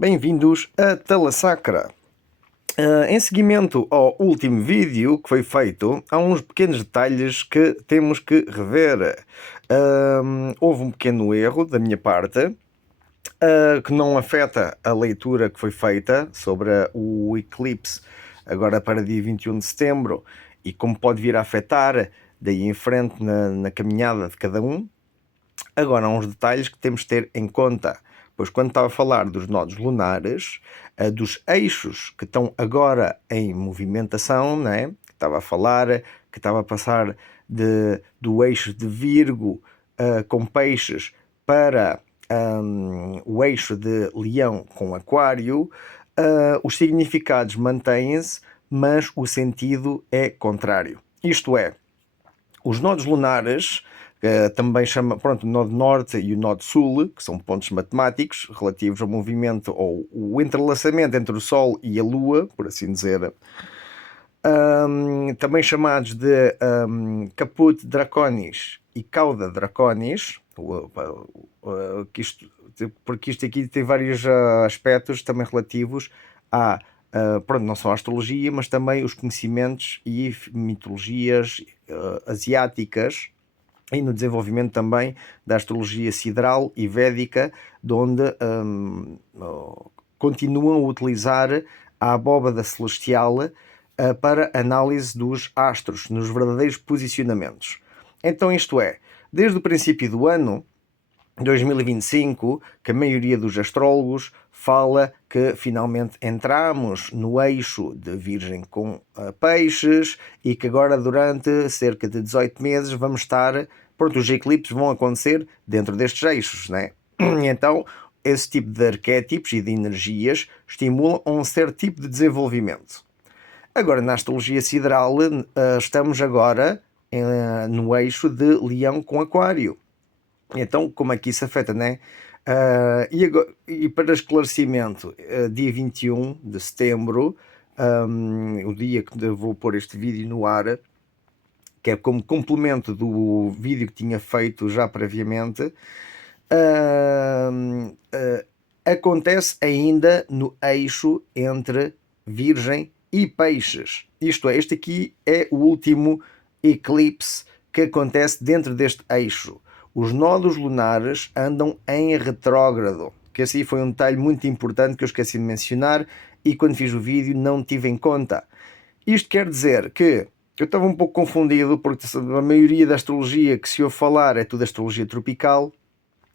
Bem-vindos a Tala Sacra. Em seguimento ao último vídeo que foi feito, há uns pequenos detalhes que temos que rever. Houve um pequeno erro da minha parte, que não afeta a leitura que foi feita sobre o eclipse agora para dia 21 de setembro e como pode vir a afetar daí em frente na caminhada de cada um. Agora, há uns detalhes que temos de ter em conta, pois quando estava a falar dos nodos lunares, dos eixos que estão agora em movimentação, né? Estava a falar que estava a passar do eixo de Virgo com peixes para o eixo de Leão com Aquário, os significados mantêm-se, mas o sentido é contrário. Isto é, os nodos lunares, também chama, pronto, o nó norte e o nó sul, que são pontos matemáticos relativos ao movimento ou o entrelaçamento entre o Sol e a Lua, por assim dizer, também chamados de Caput Draconis e Cauda Draconis, porque isto aqui tem vários aspectos também relativos a pronto, não só a astrologia, mas também os conhecimentos e mitologias asiáticas e no desenvolvimento também da astrologia sideral e védica, de onde continuam a utilizar a abóbada celestial para análise dos astros, nos verdadeiros posicionamentos. Então isto é, desde o princípio do ano 2025, que a maioria dos astrólogos fala que finalmente entramos no eixo de Virgem com peixes e que agora durante cerca de 18 meses vamos estar, pronto, os eclipses vão acontecer dentro destes eixos, né? Então, esse tipo de arquétipos e de energias estimulam um certo tipo de desenvolvimento. Agora, na astrologia sideral, estamos agora no eixo de Leão com Aquário. Então, como é que isso afeta, né? E para esclarecimento, dia 21 de setembro, o dia que eu vou pôr este vídeo no ar, que é como complemento do vídeo que tinha feito já previamente, acontece ainda no eixo entre Virgem e Peixes. Isto é, este aqui é o último eclipse que acontece dentro deste eixo. Os nodos lunares andam em retrógrado, que assim foi um detalhe muito importante que eu esqueci de mencionar e quando fiz o vídeo não tive em conta. Isto quer dizer que eu estava um pouco confundido porque a maioria da astrologia que se ouve falar é tudo astrologia tropical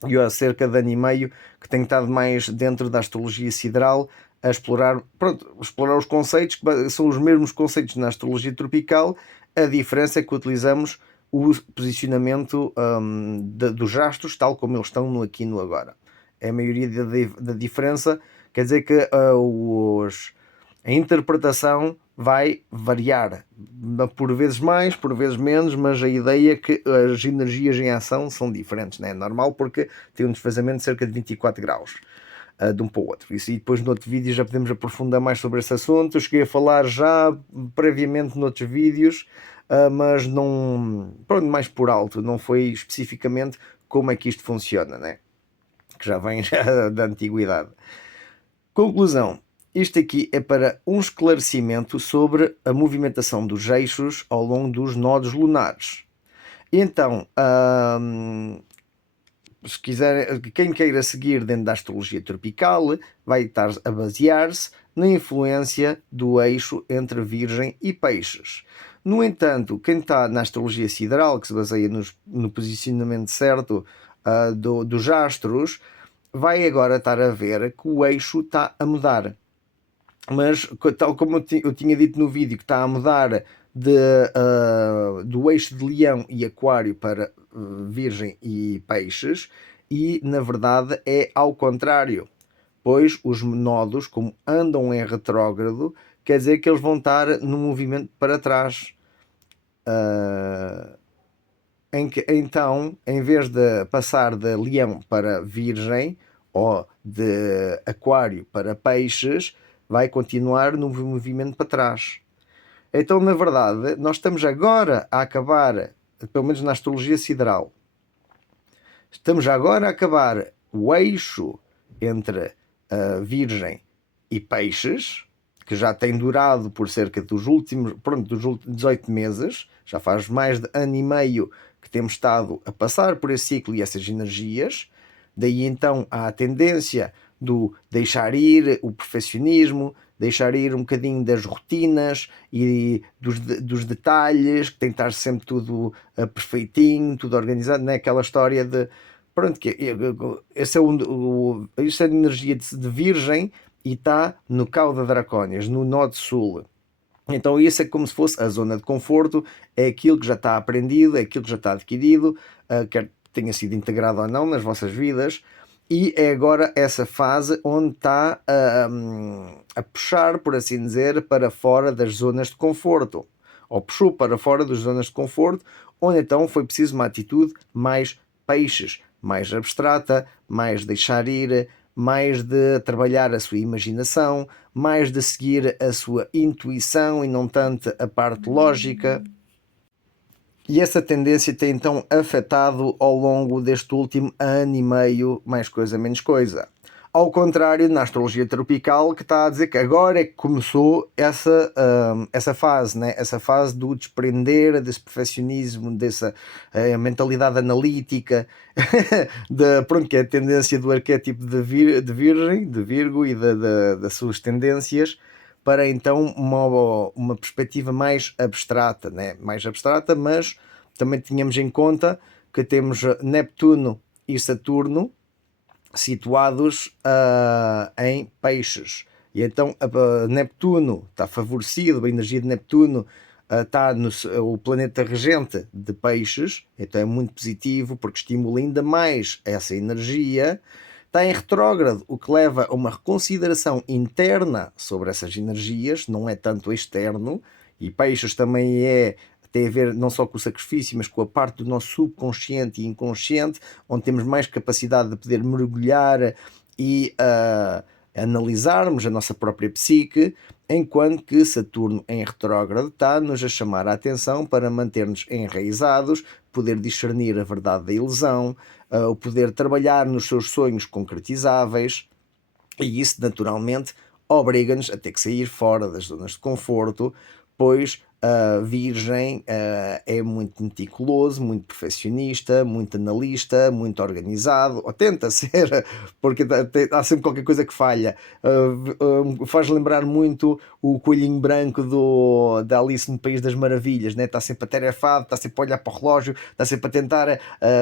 e eu há cerca de ano e meio que tenho estado mais dentro da astrologia sideral a explorar, pronto, explorar os conceitos que são os mesmos conceitos na astrologia tropical. A diferença é que utilizamos o posicionamento dos astros tal como eles estão no aqui e no agora. É a maioria da diferença, quer dizer que a interpretação vai variar, por vezes mais, por vezes menos, mas a ideia é que as energias em ação são diferentes, não é normal, porque tem um desfazamento de cerca de 24 graus de um para o outro. Isso, e depois no outro vídeo já podemos aprofundar mais sobre esse assunto. Eu cheguei a falar já previamente noutros vídeos, mas não, pronto, mais por alto, não foi especificamente como é que isto funciona, né? Que já vem já da antiguidade. Conclusão. Isto aqui é para um esclarecimento sobre a movimentação dos eixos ao longo dos nodos lunares. Então, se quiser, quem queira seguir dentro da astrologia tropical vai estar a basear-se na influência do eixo entre Virgem e Peixes. No entanto, quem está na astrologia sideral, que se baseia no posicionamento certo dos astros, vai agora estar a ver que o eixo está a mudar. Mas, tal como eu tinha dito no vídeo, que está a mudar do eixo de Leão e Aquário para Virgem e Peixes, e na verdade é ao contrário, pois os nodos, como andam em retrógrado, quer dizer que eles vão estar no movimento para trás. Então, em vez de passar de Leão para Virgem ou de Aquário para Peixes, vai continuar no movimento para trás. Então, na verdade, nós estamos agora a acabar, pelo menos na astrologia sideral, estamos agora a acabar o eixo entre Virgem e Peixes, que já tem durado por cerca dos últimos 18 meses, já faz mais de ano e meio que temos estado a passar por esse ciclo e essas energias. Daí então há a tendência do deixar ir o perfeccionismo, deixar ir um bocadinho das rotinas e dos detalhes, tentar sempre tudo perfeitinho, tudo organizado, não é aquela história de pronto, esse é isso é de energia de Virgem e está no Cauda Dracónias, no Norte Sul. Então isso é como se fosse a zona de conforto, é aquilo que já está aprendido, é aquilo que já está adquirido, quer tenha sido integrado ou não nas vossas vidas, e é agora essa fase onde está a puxar, por assim dizer, para fora das zonas de conforto, ou puxou para fora das zonas de conforto, onde então foi preciso uma atitude mais peixes, mais abstrata, mais deixar ir, mais de trabalhar a sua imaginação, mais de seguir a sua intuição e não tanto a parte lógica. E essa tendência tem então afetado ao longo deste último ano e meio, mais coisa menos coisa. Ao contrário na astrologia tropical, que está a dizer que agora é que começou essa fase, né? Essa fase do desprender desse perfeccionismo, dessa mentalidade analítica, pronto, que é a tendência do arquétipo de Virgem, de Virgo e das suas tendências, para então uma perspectiva mais abstrata, né? Mais abstrata, mas também tínhamos em conta que temos Neptuno e Saturno situados em Peixes. E então Neptuno está favorecido, a energia de Neptuno está no o planeta regente de Peixes, então é muito positivo porque estimula ainda mais essa energia. Está em retrógrado, o que leva a uma reconsideração interna sobre essas energias, não é tanto externo, e Peixes também tem a ver não só com o sacrifício, mas com a parte do nosso subconsciente e inconsciente, onde temos mais capacidade de poder mergulhar e analisarmos a nossa própria psique, enquanto que Saturno em retrógrado está-nos a chamar a atenção para manter-nos enraizados, poder discernir a verdade da ilusão, o poder trabalhar nos seus sonhos concretizáveis, e isso naturalmente obriga-nos a ter que sair fora das zonas de conforto, pois a Virgem é muito meticuloso, muito perfeccionista, muito analista, muito organizado, ou tenta ser, porque há sempre qualquer coisa que falha. Faz lembrar muito o coelhinho branco da Alice no País das Maravilhas, né? Está sempre atarefado, está sempre a olhar para o relógio, está sempre a tentar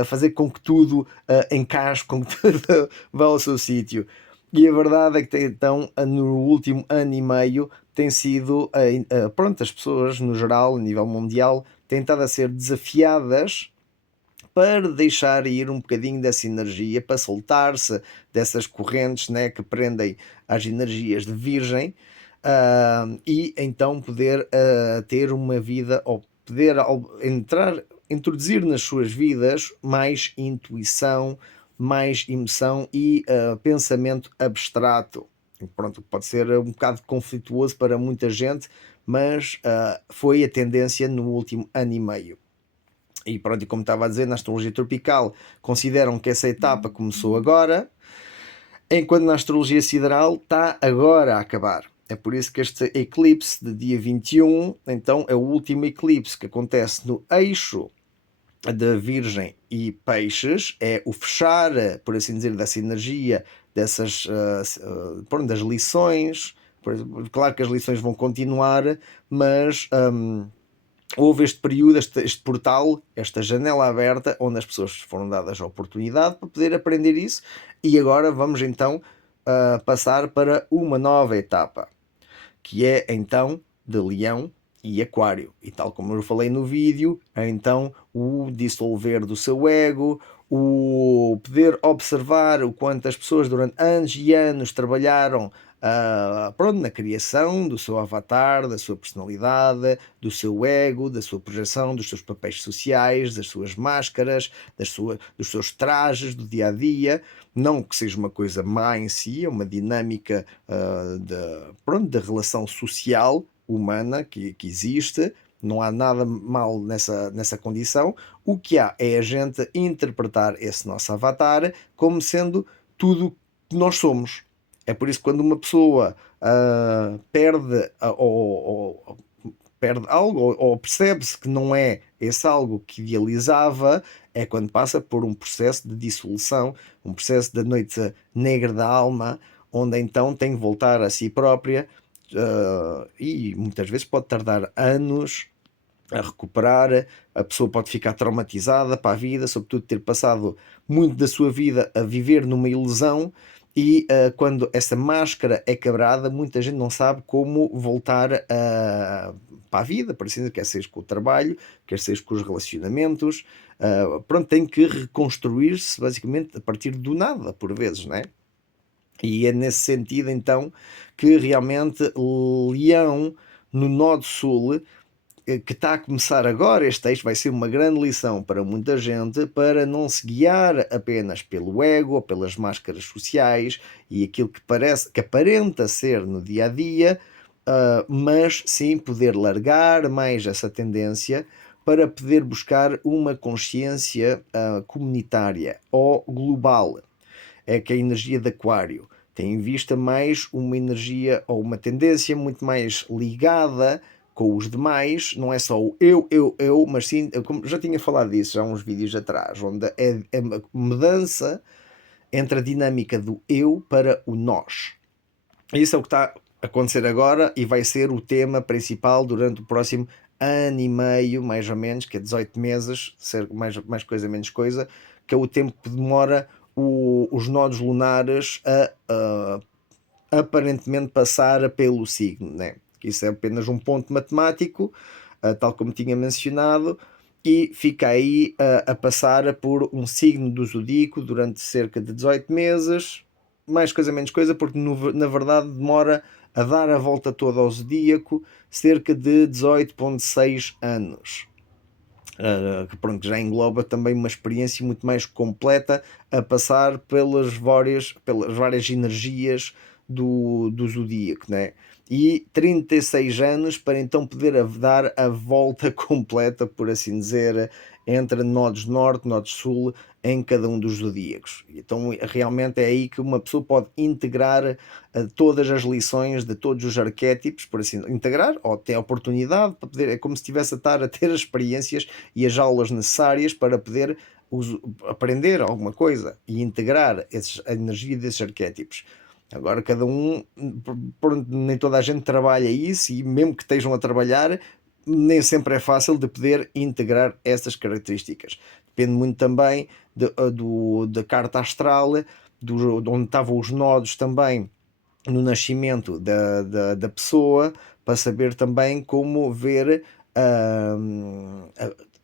fazer com que tudo encaixe, com que tudo vá ao seu sítio. E a verdade é que então, no último ano e meio, tem sido, pronto, as pessoas, no geral, a nível mundial, têm estado a ser desafiadas para deixar ir um bocadinho dessa energia, para soltar-se dessas correntes, né, que prendem às energias de Virgem, e então poder ter uma vida, ou poder introduzir nas suas vidas mais intuição, mais emoção e pensamento abstrato. Pronto, pode ser um bocado conflituoso para muita gente, mas foi a tendência no último ano e meio. E pronto, e como estava a dizer, na astrologia tropical consideram que essa etapa começou agora, enquanto na astrologia sideral está agora a acabar. É por isso que este eclipse de dia 21, então é o último eclipse que acontece no eixo de Virgem e Peixes, é o fechar, por assim dizer, dessa energia, dessas das lições. Claro que as lições vão continuar, mas houve este período, este portal, esta janela aberta, onde as pessoas foram dadas a oportunidade para poder aprender isso, e agora vamos então passar para uma nova etapa, que é então de Leão e Aquário. E tal como eu falei no vídeo, é então o dissolver do seu ego, o poder observar o quanto as pessoas durante anos e anos trabalharam pronto, na criação do seu avatar, da sua personalidade, do seu ego, da sua projeção, dos seus papéis sociais, das suas máscaras, dos seus trajes do dia a dia. Não que seja uma coisa má em si, é uma dinâmica de relação social humana que existe. Não há nada mal nessa condição. O que há é a gente interpretar esse nosso avatar como sendo tudo que nós somos. É por isso que quando uma pessoa perde, ou perde algo, ou percebe-se que não é esse algo que idealizava, é quando passa por um processo de dissolução, um processo da noite negra da alma, onde então tem que voltar a si própria, e muitas vezes pode tardar anos a recuperar, a pessoa pode ficar traumatizada para a vida, sobretudo ter passado muito da sua vida a viver numa ilusão. E quando essa máscara é quebrada, muita gente não sabe como voltar para a vida, por assim dizer, quer seja com o trabalho, quer seja com os relacionamentos. Pronto, tem que reconstruir-se basicamente a partir do nada, por vezes, não é? E é nesse sentido, então, que realmente Leão, no Nó Sul, que está a começar agora, este texto vai ser uma grande lição para muita gente, para não se guiar apenas pelo ego ou pelas máscaras sociais e aquilo que parece, que aparenta ser no dia a dia, mas sim poder largar mais essa tendência para poder buscar uma consciência comunitária ou global. É que a energia de Aquário tem em vista mais uma energia ou uma tendência muito mais ligada com os demais, não é só o eu, mas sim, eu como já tinha falado disso já há uns vídeos atrás, onde é uma mudança entre a dinâmica do eu para o nós. Isso é o que está a acontecer agora e vai ser o tema principal durante o próximo ano e meio, mais ou menos, que é 18 meses, ser mais coisa, menos coisa, que é o tempo que demora os nodos lunares a aparentemente passar pelo signo, né? Isso é apenas um ponto matemático, tal como tinha mencionado, e fica aí a passar por um signo do zodíaco durante cerca de 18 meses, mais coisa menos coisa, porque na verdade demora a dar a volta toda ao zodíaco cerca de 18,6 anos. Que pronto, já engloba também uma experiência muito mais completa a passar pelas várias energias do zodíaco, né? E 36 anos para então poder dar a volta completa, por assim dizer, entre nodos norte, nodos sul, em cada um dos zodíacos. Então realmente é aí que uma pessoa pode integrar todas as lições de todos os arquétipos, por assim integrar, ou ter a oportunidade para poder, é como se estivesse a estar a ter as experiências e as aulas necessárias para poder aprender alguma coisa e integrar a energia desses arquétipos. Agora, cada um, nem toda a gente trabalha isso, e mesmo que estejam a trabalhar, nem sempre é fácil de poder integrar essas características. Depende muito também da carta astral, de onde estavam os nodos também no nascimento da pessoa, para saber também como ver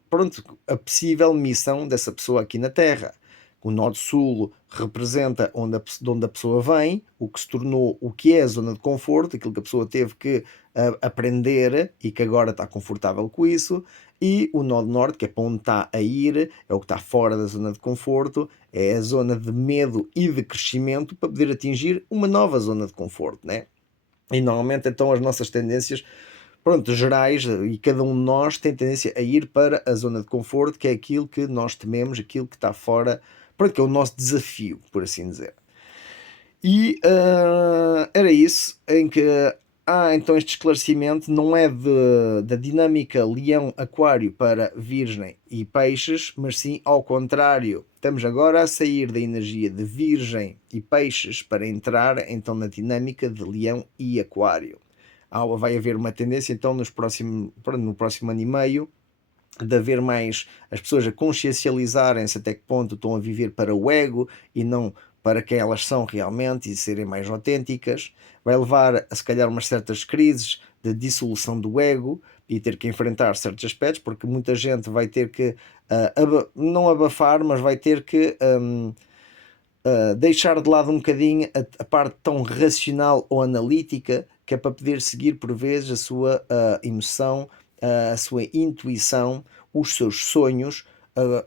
pronto, a possível missão dessa pessoa aqui na Terra. O Nó Sul representa de onde a pessoa vem, o que se tornou o que é a zona de conforto, aquilo que a pessoa teve que aprender e que agora está confortável com isso, e o Nó Norte, que é para onde está a ir, é o que está fora da zona de conforto, é a zona de medo e de crescimento para poder atingir uma nova zona de conforto, né? E normalmente então as nossas tendências, pronto, gerais, e cada um de nós tem tendência a ir para a zona de conforto, que é aquilo que nós tememos, aquilo que está fora, pronto, que é o nosso desafio, por assim dizer. E era isso, em que então este esclarecimento não é da dinâmica leão-aquário para virgem e peixes, mas sim ao contrário. Estamos agora a sair da energia de virgem e peixes para entrar então na dinâmica de leão e aquário. Vai haver uma tendência então no próximo ano e meio de haver mais as pessoas a consciencializarem-se até que ponto estão a viver para o ego e não para quem elas são realmente e serem mais autênticas. Vai levar a se calhar umas certas crises de dissolução do ego e ter que enfrentar certos aspectos, porque muita gente vai ter que não abafar, mas vai ter que deixar de lado um bocadinho a parte tão racional ou analítica, que é para poder seguir por vezes a sua emoção, a sua intuição, os seus sonhos,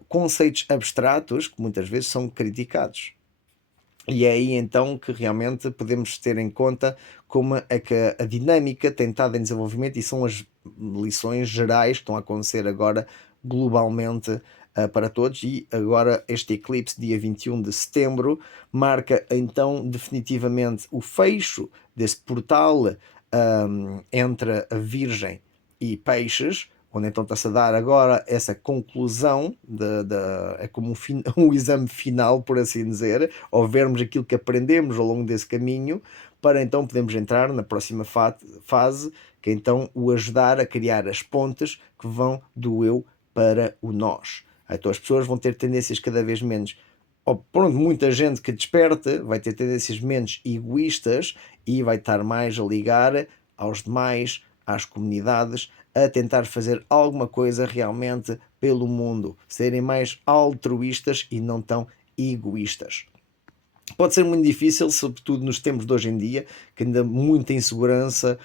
conceitos abstratos que muitas vezes são criticados. E é aí então que realmente podemos ter em conta como é que a dinâmica tem estado em desenvolvimento, e são as lições gerais que estão a acontecer agora globalmente para todos, e agora este eclipse, dia 21 de setembro, marca então definitivamente o fecho desse portal entre a Virgem e Peixes, onde então está-se a dar agora essa conclusão, é como um exame final, por assim dizer, ou vermos aquilo que aprendemos ao longo desse caminho, para então podermos entrar na próxima fase, que é então o ajudar a criar as pontes que vão do eu para o nós. Então as pessoas vão ter tendências cada vez menos, ou pronto, muita gente que desperte vai ter tendências menos egoístas e vai estar mais a ligar aos demais, às comunidades, a tentar fazer alguma coisa realmente pelo mundo, serem mais altruístas e não tão egoístas. Pode ser muito difícil, sobretudo nos tempos de hoje em dia, que ainda muita insegurança,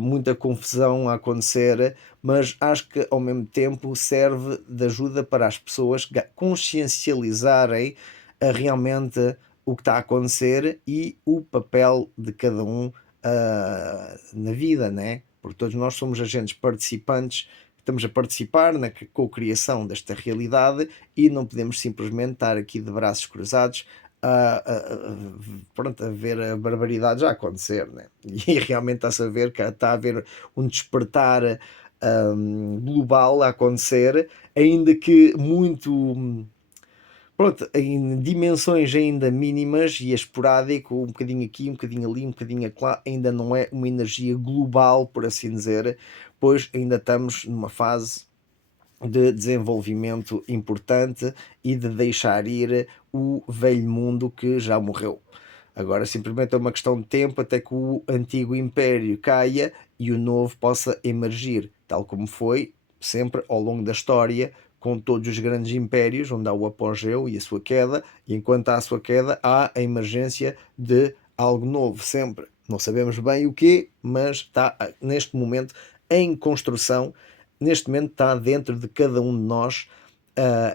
muita confusão a acontecer, mas acho que ao mesmo tempo serve de ajuda para as pessoas consciencializarem realmente o que está a acontecer e o papel de cada um na vida, né? Porque todos nós somos agentes participantes, estamos a participar na cocriação desta realidade e não podemos simplesmente estar aqui de braços cruzados pronto, a ver a barbaridade já acontecer, né? E realmente está-se a ver que está a haver um despertar global a acontecer, ainda que muito, pronto, em dimensões ainda mínimas e esporádico, um bocadinho aqui, um bocadinho ali, um bocadinho acolá, ainda não é uma energia global, por assim dizer, pois ainda estamos numa fase de desenvolvimento importante e de deixar ir o velho mundo que já morreu. Agora simplesmente é uma questão de tempo até que o antigo império caia e o novo possa emergir, tal como foi sempre ao longo da história, com todos os grandes impérios, onde há o apogeu e a sua queda, e enquanto há a sua queda, há a emergência de algo novo, sempre. Não sabemos bem o quê, mas está neste momento em construção, neste momento está dentro de cada um de nós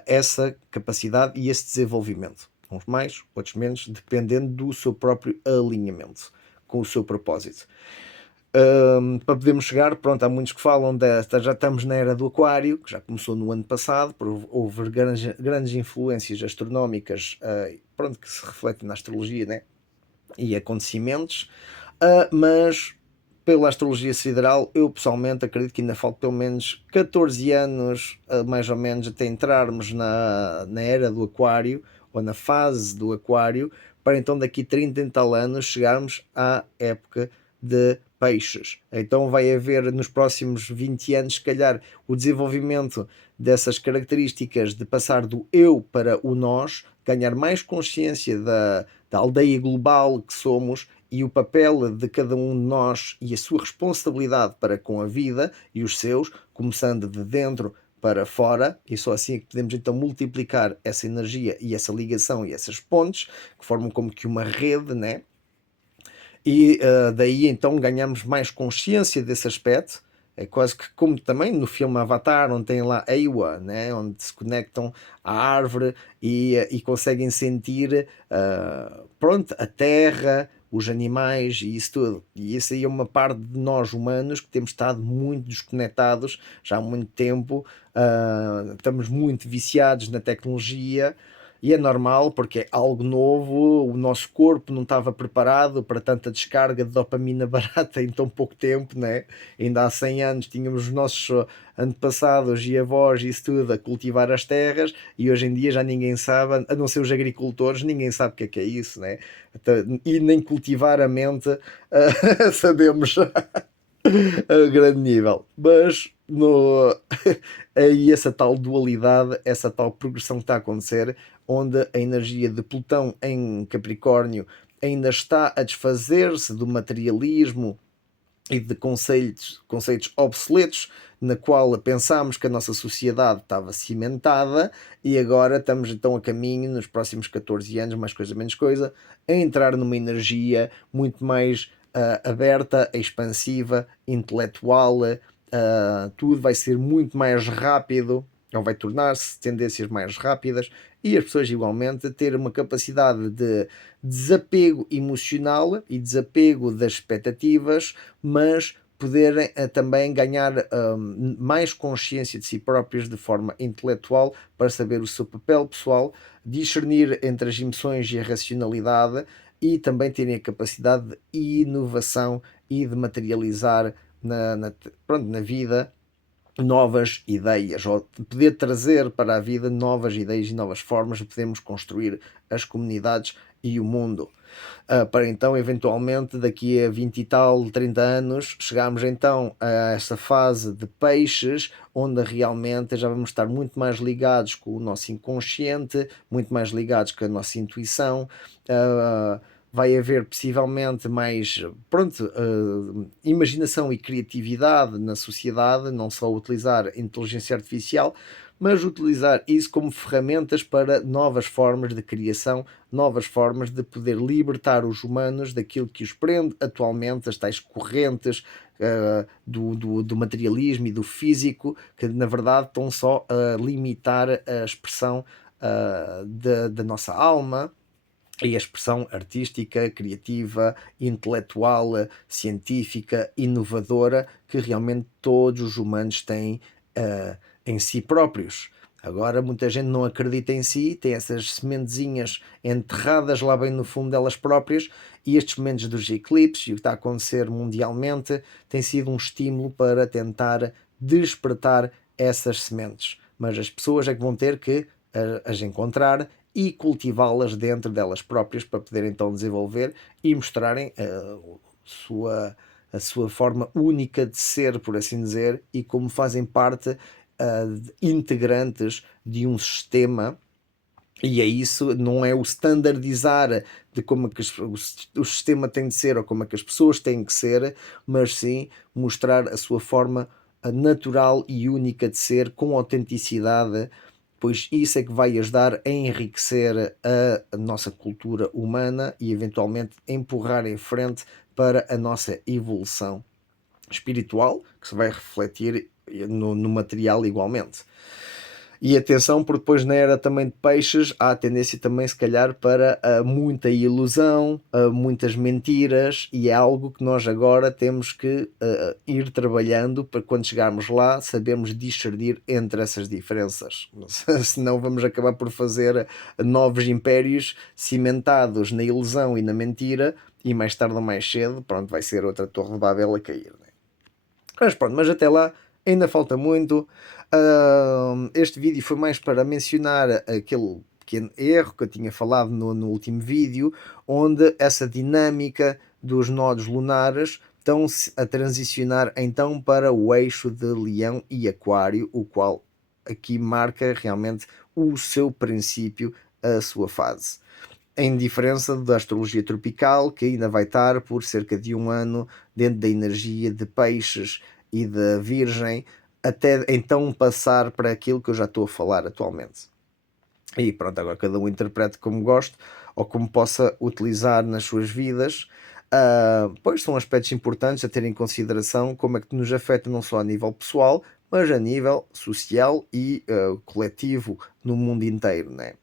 essa capacidade e esse desenvolvimento. Uns mais, outros menos, dependendo do seu próprio alinhamento com o seu propósito. Para podermos chegar, pronto, há muitos que falam já estamos na era do aquário, que já começou no ano passado, houve grandes influências astronómicas pronto, que se refletem na astrologia, né? E acontecimentos, mas pela astrologia sideral, eu pessoalmente acredito que ainda falta pelo menos 14 anos, mais ou menos, até entrarmos na era do aquário, ou na fase do aquário, para então daqui 30 e tal anos chegarmos à época de peixes. Então vai haver nos próximos 20 anos, se calhar, o desenvolvimento dessas características de passar do eu para o nós, ganhar mais consciência da aldeia global que somos e o papel de cada um de nós e a sua responsabilidade para com a vida e os seus, começando de dentro para fora, e só assim é que podemos então multiplicar essa energia e essa ligação e essas pontes, que formam como que uma rede, né? E daí então ganhamos mais consciência desse aspecto. É quase que como também no filme Avatar, onde tem lá Eywa, né? Onde se conectam à árvore e conseguem sentir pronto, a terra, os animais e isso tudo. E isso aí é uma parte de nós humanos que temos estado muito desconectados já há muito tempo, estamos muito viciados na tecnologia e é normal porque é algo novo, o nosso corpo não estava preparado para tanta descarga de dopamina barata em tão pouco tempo, né? Ainda há 100 anos tínhamos os nossos antepassados e avós e isso tudo a cultivar as terras e hoje em dia já ninguém sabe, a não ser os agricultores, ninguém sabe o que é isso, né? E nem cultivar a mente sabemos a grande nível. Mas aí essa tal dualidade, essa tal progressão que está a acontecer, onde a energia de Plutão em Capricórnio ainda está a desfazer-se do materialismo e de conceitos obsoletos, na qual pensámos que a nossa sociedade estava cimentada e agora estamos então a caminho, nos próximos 14 anos, mais coisa menos coisa, a entrar numa energia muito mais aberta, expansiva, intelectual, tudo vai ser muito mais rápido, ou vai tornar-se tendências mais rápidas, e as pessoas igualmente ter uma capacidade de desapego emocional e desapego das expectativas, mas poderem também ganhar mais consciência de si próprios de forma intelectual, para saber o seu papel pessoal, discernir entre as emoções e a racionalidade, e também terem a capacidade de inovação e de materializar pronto, na vida novas ideias, ou de poder trazer para a vida novas ideias e novas formas de podermos construir as comunidades e o mundo. Para então, eventualmente, daqui a 20 e tal, 30 anos, chegarmos então a essa fase de peixes, onde realmente já vamos estar muito mais ligados com o nosso inconsciente, muito mais ligados com a nossa intuição. Vai haver possivelmente mais, pronto, imaginação e criatividade na sociedade, não só utilizar inteligência artificial, mas utilizar isso como ferramentas para novas formas de criação, novas formas de poder libertar os humanos daquilo que os prende atualmente, as tais correntes do materialismo e do físico, que na verdade estão só a limitar a expressão da nossa alma e a expressão artística, criativa, intelectual, científica, inovadora, que realmente todos os humanos têm em si próprios. Agora, muita gente não acredita em si, tem essas sementezinhas enterradas lá bem no fundo delas próprias, e estes momentos dos eclipses e o que está a acontecer mundialmente tem sido um estímulo para tentar despertar essas sementes. Mas as pessoas é que vão ter que as encontrar e cultivá-las dentro delas próprias, para poderem então desenvolver e mostrarem a sua forma única de ser, por assim dizer, e como fazem parte integrantes de um sistema. E é isso, não é o standardizar de como é que o sistema tem de ser ou como é que as pessoas têm que ser, mas sim mostrar a sua forma natural e única de ser, com autenticidade, pois isso é que vai ajudar a enriquecer a nossa cultura humana e eventualmente empurrar em frente para a nossa evolução espiritual, que se vai refletir no material igualmente. E atenção, porque depois na era também de peixes há a tendência também, se calhar, para muita ilusão, muitas mentiras, e é algo que nós agora temos que ir trabalhando para, quando chegarmos lá, sabermos discernir entre essas diferenças. Senão vamos acabar por fazer novos impérios cimentados na ilusão e na mentira, e mais tarde ou mais cedo, pronto, vai ser outra torre de Babel a cair, né? Mas pronto, mas até lá ainda falta muito. Este vídeo foi mais para mencionar aquele pequeno erro que eu tinha falado no último vídeo, onde essa dinâmica dos nodos lunares estão-se a transicionar então para o eixo de Leão e Aquário, o qual aqui marca realmente o seu princípio, a sua fase. Em diferença da astrologia tropical, que ainda vai estar por cerca de um ano dentro da energia de peixes e da virgem, até então passar para aquilo que eu já estou a falar atualmente. E pronto, agora cada um interprete como goste ou como possa utilizar nas suas vidas. Pois são aspectos importantes a ter em consideração, como é que nos afeta não só a nível pessoal, mas a nível social e coletivo no mundo inteiro, né?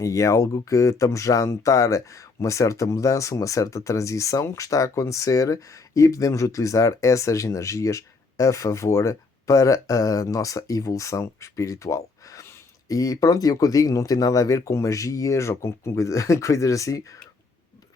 E é algo que estamos já a notar, uma certa mudança, uma certa transição que está a acontecer, e podemos utilizar essas energias a favor para a nossa evolução espiritual. E pronto, e é o que eu digo, não tem nada a ver com magias ou com coisas assim.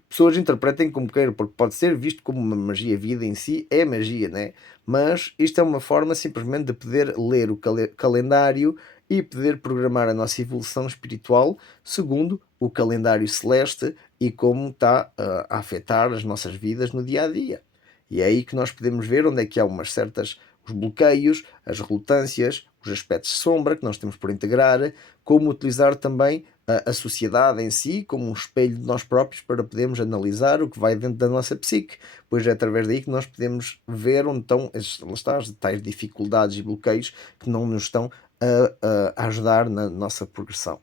Pessoas interpretem como queiram, porque pode ser visto como uma magia. A vida em si é magia, né? Mas isto é uma forma simplesmente de poder ler o calendário e poder programar a nossa evolução espiritual segundo o calendário celeste e como está a afetar as nossas vidas no dia a dia. E é aí que nós podemos ver onde é que há os bloqueios, as relutâncias, os aspectos de sombra que nós temos por integrar, como utilizar também a sociedade em si como um espelho de nós próprios, para podermos analisar o que vai dentro da nossa psique, pois é através daí que nós podemos ver onde estão as tais dificuldades e bloqueios que não nos estão a ajudar na nossa progressão.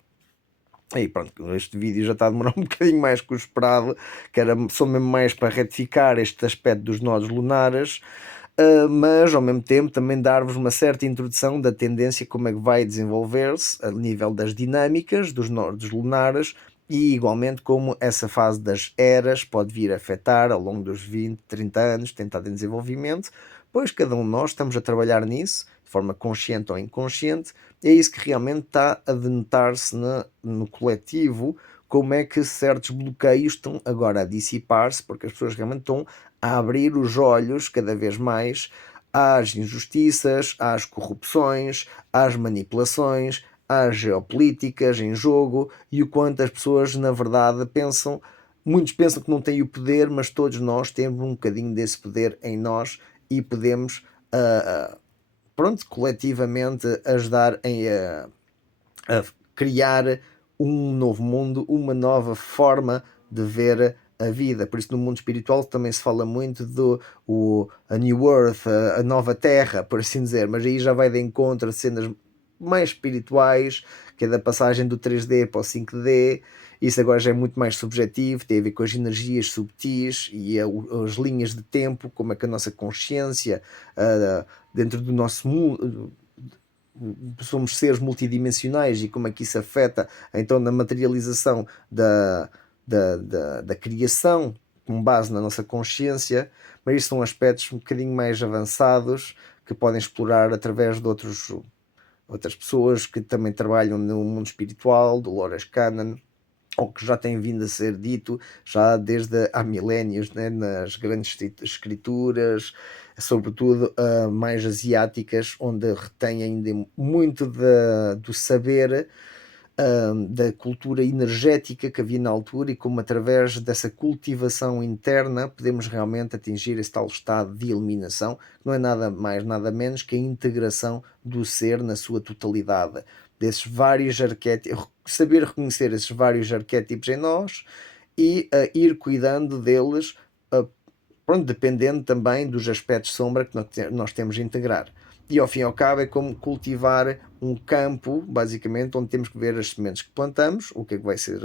E pronto, este vídeo já está a demorar um bocadinho mais que o esperado, que era só mesmo mais para retificar este aspecto dos nodos lunares, mas ao mesmo tempo também dar-vos uma certa introdução da tendência, como é que vai desenvolver-se a nível das dinâmicas dos nodos lunares e igualmente como essa fase das eras pode vir a afetar ao longo dos 20, 30 anos tentado em desenvolvimento, pois cada um de nós estamos a trabalhar nisso, de forma consciente ou inconsciente, e é isso que realmente está a denotar-se no coletivo, como é que certos bloqueios estão agora a dissipar-se, porque as pessoas realmente estão a abrir os olhos cada vez mais às injustiças, às corrupções, às manipulações, às geopolíticas em jogo e o quanto as pessoas, na verdade, pensam. Muitos pensam que não têm o poder, mas todos nós temos um bocadinho desse poder em nós e podemos, pronto, coletivamente ajudar a criar um novo mundo, uma nova forma de ver a vida. Por isso, no mundo espiritual também se fala muito a New Earth, a nova Terra, por assim dizer, mas aí já vai de encontro a cenas mais espirituais, que é da passagem do 3D para o 5D. Isso agora já é muito mais subjetivo, tem a ver com as energias subtis e as linhas de tempo, como é que a nossa consciência, dentro do nosso mundo, somos seres multidimensionais e como é que isso afeta então na materialização da criação com base na nossa consciência, mas isso são aspectos um bocadinho mais avançados que podem explorar através de outras pessoas que também trabalham no mundo espiritual, Dolores Cannon, ou que já tem vindo a ser dito já desde há milénios, né, nas grandes escrituras, sobretudo mais asiáticas, onde retém ainda muito do saber, da cultura energética que havia na altura e como através dessa cultivação interna podemos realmente atingir esse tal estado de iluminação, que não é nada mais, nada menos que a integração do ser na sua totalidade, desses vários arquétipos, saber reconhecer esses vários arquétipos em nós e ir cuidando deles, uh, pronto, dependendo também dos aspectos sombra que nós temos de integrar. E ao fim e ao cabo é como cultivar um campo, basicamente, onde temos que ver as sementes que plantamos, o que é que vai ser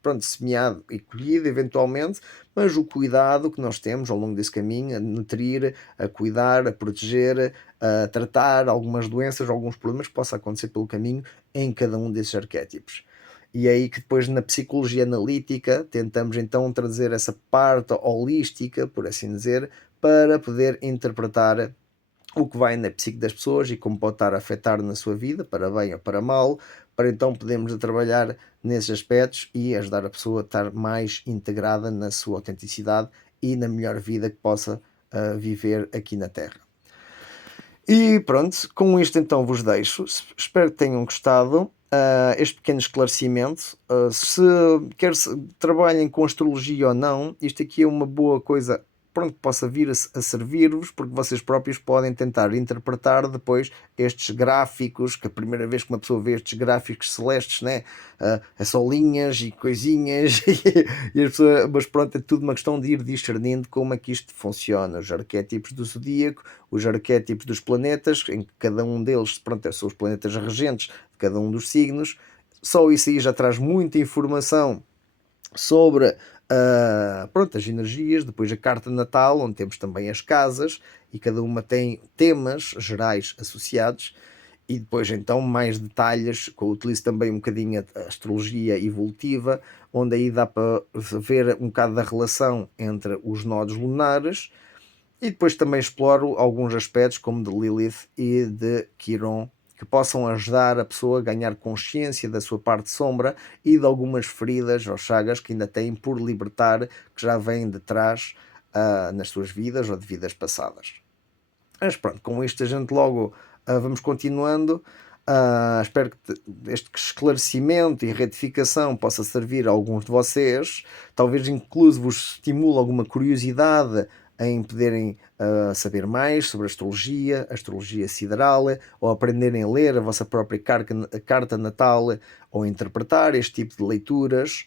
pronto, semeado e colhido eventualmente, mas o cuidado que nós temos ao longo desse caminho, a nutrir, a cuidar, a proteger, a tratar algumas doenças, alguns problemas que possam acontecer pelo caminho em cada um desses arquétipos. E é aí que depois na psicologia analítica tentamos então trazer essa parte holística, por assim dizer, para poder interpretar o que vai na psique das pessoas e como pode estar a afetar na sua vida, para bem ou para mal, para então podermos trabalhar nesses aspectos e ajudar a pessoa a estar mais integrada na sua autenticidade e na melhor vida que possa viver aqui na Terra. E pronto, com isto então vos deixo. Espero que tenham gostado. Este pequeno esclarecimento. Se quer trabalhem com astrologia ou não, isto aqui é uma boa coisa, pronto, que possa vir a servir-vos, porque vocês próprios podem tentar interpretar depois estes gráficos, que a primeira vez que uma pessoa vê estes gráficos celestes, né, é só linhas e coisinhas, e as pessoas, mas pronto, é tudo uma questão de ir discernindo como é que isto funciona, os arquétipos do zodíaco, os arquétipos dos planetas, em que cada um deles, pronto, são os planetas regentes de cada um dos signos. Só isso aí já traz muita informação sobre pronto, as energias, depois a carta natal, onde temos também as casas, e cada uma tem temas gerais associados, e depois então mais detalhes, que eu utilizo também um bocadinho a astrologia evolutiva, onde aí dá para ver um bocado da relação entre os nodos lunares, e depois também exploro alguns aspectos como de Lilith e de Quiron, que possam ajudar a pessoa a ganhar consciência da sua parte sombra e de algumas feridas ou chagas que ainda têm por libertar, que já vêm de trás nas suas vidas ou de vidas passadas. Mas pronto, com isto a gente logo vamos continuando. Espero que este esclarecimento e retificação possa servir a alguns de vocês. Talvez incluso vos estimule alguma curiosidade em poderem saber mais sobre a astrologia sideral, ou aprenderem a ler a vossa própria carta natal, ou interpretar este tipo de leituras.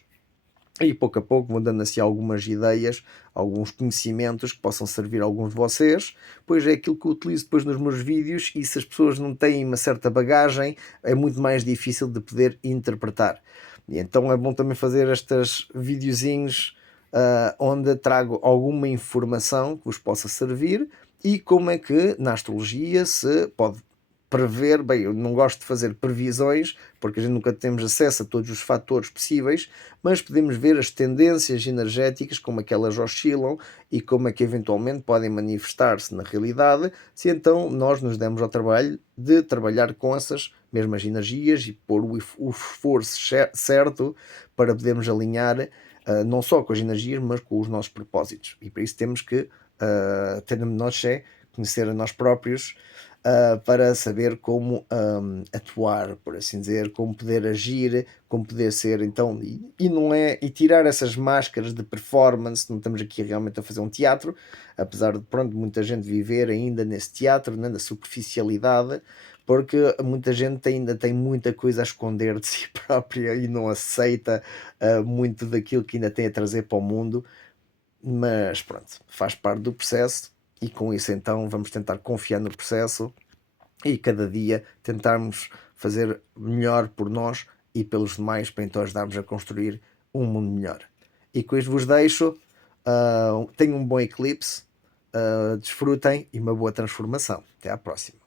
E pouco a pouco vou dando assim algumas ideias, alguns conhecimentos que possam servir a alguns de vocês, pois é aquilo que eu utilizo depois nos meus vídeos, e se as pessoas não têm uma certa bagagem, é muito mais difícil de poder interpretar. E então é bom também fazer estes videozinhos onde trago alguma informação que vos possa servir, e como é que na astrologia se pode prever, bem, eu não gosto de fazer previsões, porque a gente nunca temos acesso a todos os fatores possíveis, mas podemos ver as tendências energéticas, como é que elas oscilam e como é que eventualmente podem manifestar-se na realidade, se então nós nos demos ao trabalho de trabalhar com essas mesmas energias e pôr o esforço certo para podermos alinhar não só com as energias, mas com os nossos propósitos. E para isso temos que ter a menor fé, conhecer a nós próprios, para saber como atuar, por assim dizer, como poder agir, como poder ser, então, e não é, e tirar essas máscaras de performance, não estamos aqui realmente a fazer um teatro, apesar de, pronto, muita gente viver ainda nesse teatro, né, na superficialidade, porque muita gente ainda tem muita coisa a esconder de si própria e não aceita muito daquilo que ainda tem a trazer para o mundo, mas pronto, faz parte do processo e com isso então vamos tentar confiar no processo e cada dia tentarmos fazer melhor por nós e pelos demais para então ajudarmos a construir um mundo melhor. E com isto vos deixo, tenham um bom eclipse, desfrutem e uma boa transformação. Até à próxima.